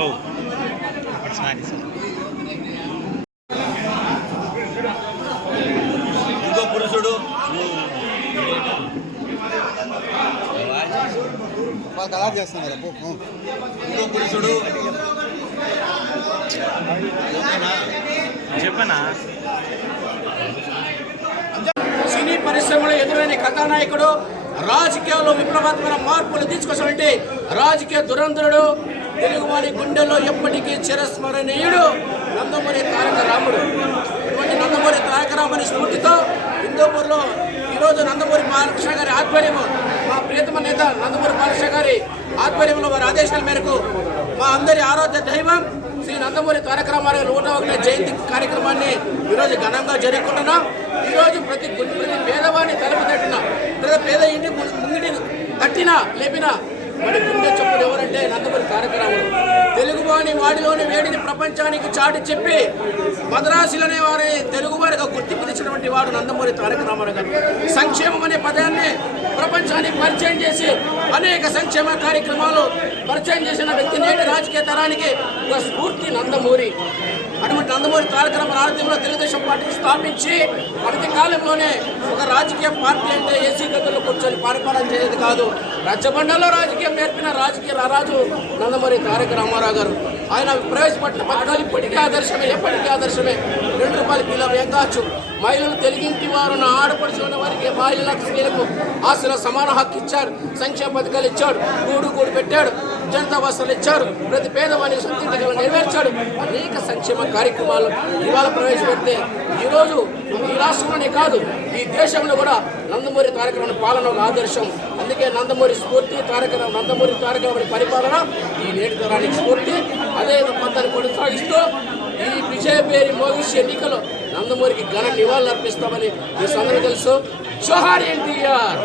Oh, that's nice. ఇంకో పురుషుడు వాళ్ళు తయారు చేస్తున్నారు. ఇంకో పురుషుడు చెప్పనా సినీ పరిశ్రమలో ఎదురైన కథానాయకుడు, రాజకీయాల్లో విప్లవాత్మక మార్పులు తీసుకొచ్చినటువంటి రాజకీయ దురంధరుడు, తెలుగువారి గుండెల్లో ఎప్పటికీ చిరస్మరణీయుడు నందమూరి తారక రాముడు. ఇటువంటి నందమూరి తారక రాముని స్ఫూర్తితో హిందూపూర్లో ఈరోజు నందమూరి బాలకృష్ణ గారి ఆధ్వర్యము, మా ప్రియతమ నేత నందమూరి బాలకృష్ణ గారి ఆధ్వర్యంలో వారి ఆదేశాల మేరకు మా అందరి ఆరాధ్య దైవం శ్రీ నందమూరి తారక రామారావు 101వ జయంతి కార్యక్రమాన్ని ఈరోజు ఘనంగా జరుపుకుంటున్నాం. ఈరోజు ప్రతి పేదవాడిని తలుపు తట్టిన, ప్రతి పేద ఇంటి ముంగిటిని తట్టినా లేపినా మరి గుండె చొప్పులు ఎవరంటే నందమూరి తారక రాముడు. తెలుగువాని వాడిలోని వేడిని ప్రపంచానికి చాటి చెప్పి మద్రాసులనే వారి తెలుగువారిగా గుర్తింపు తెచ్చినటువంటి వాడు నందమూరి తారక రామారావు గారు. సంక్షేమం అనే పదాన్ని ప్రపంచానికి పరిచయం చేసి అనేక సంక్షేమ కార్యక్రమాలు పరిచయం చేసిన వ్యక్తి నేటి రాజకీయ తరానికి ఒక స్ఫూర్తి నందమూరి. అటువంటి నందమూరి తారక రామారావు ఆర్థికంలో తెలుగుదేశం పార్టీని స్థాపించి అనతి కాలంలోనే ఒక రాజకీయ పార్టీ అంటే ఏసీ గదుల్లో కూర్చొని పరిపాలన చేయదు కాదు, రచ్చబండలో రాజకీయం నేర్పిన రాజకీయ రారాజు నందమూరి తారక రామారావు గారు. ఆయన ప్రవేశపెట్టిన పథకాలు ఇప్పటికీ ఆదర్శమే, ఎప్పటికీ ఆదర్శమే. ₹2 కిలో వెంకాచు, మహిళలు తెలుగింటి వారు నా ఆడపడుచు ఉన్న వారికి మహిళల స్త్రీలకు ఆస్తుల సమాన హక్కు ఇచ్చారు, సంక్షేమ పథకాలు ఇచ్చాడు, గూడు పెట్టాడు, జనతా వసతులు ఇచ్చారు, ప్రతి పేదవానికి సొంతింటికలు నెరవేర్చాడు. అనేక సంక్షేమ కార్యక్రమాలు ఇవాళ ప్రవేశపెడితే ఈరోజు ఈ రాష్ట్రంలోనే కాదు ఈ దేశంలో కూడా నందమూరి తారక రామారావు పాలన ఒక ఆదర్శం. అందుకే నందమూరి స్ఫూర్తి నందమూరి తారక రామారావు పరిపాలన ఈ నేటి తరానికి స్ఫూర్తి. అదే పద్ధతిని కొనసాగిస్తూ ఈ విజయపేరి మోగిష్ ఎన్నికలో నందమూరికి ఘన నివాళులు అర్పిస్తామని మీ సందరూ తెలుసు. జోహార్ ఎన్టీఆర్.